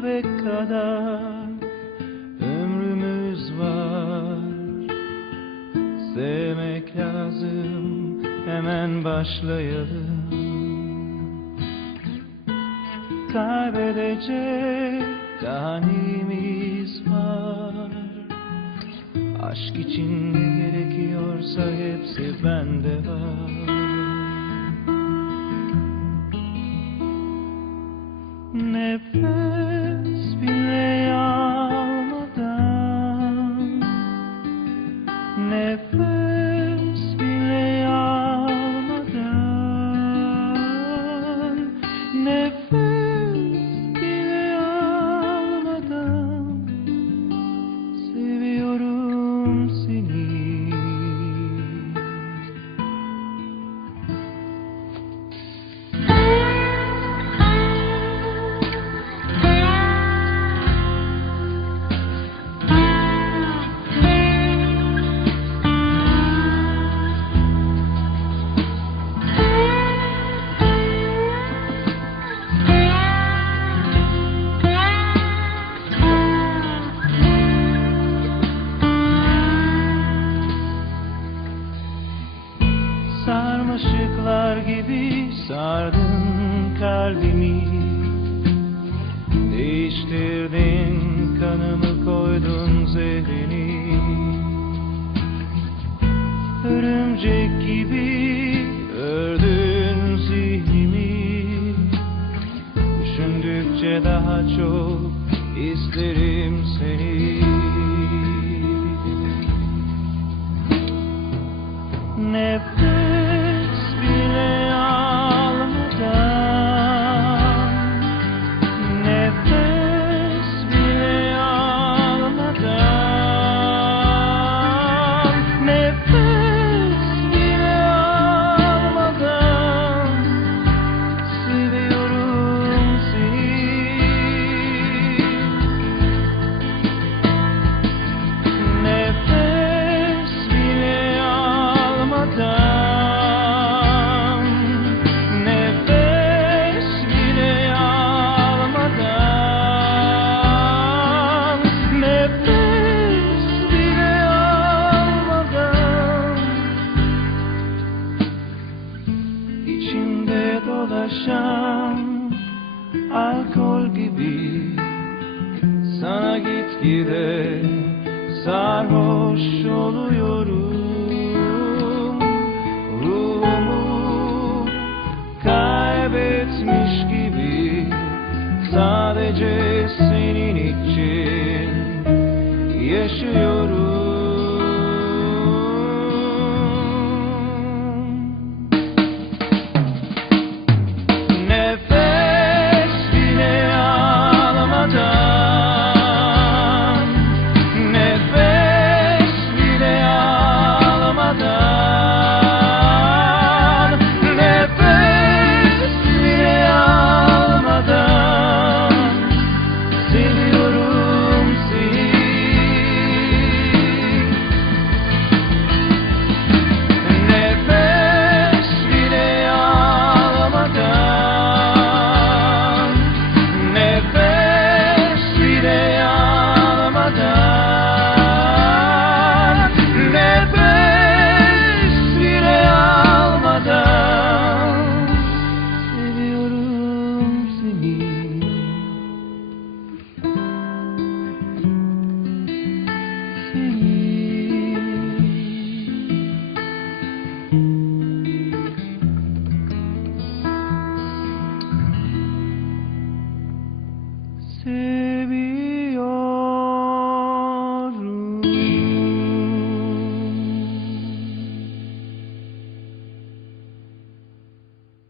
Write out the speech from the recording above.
kelebek kadar ömrümüz var. Sevmek lazım hemen başlayalım. Kaybedecek daha neyimiz var. Aşk için ne gerekiyorsa hepsi bende var kalbimi Değiştirdin kanımı koydun zehrini Örümcek gibi İçimde dolaşan alkol gibi. Sana gitgide sarhoş oluyorum. Ruhumu kaybetmiş gibi Sadece senin için yaşıyorum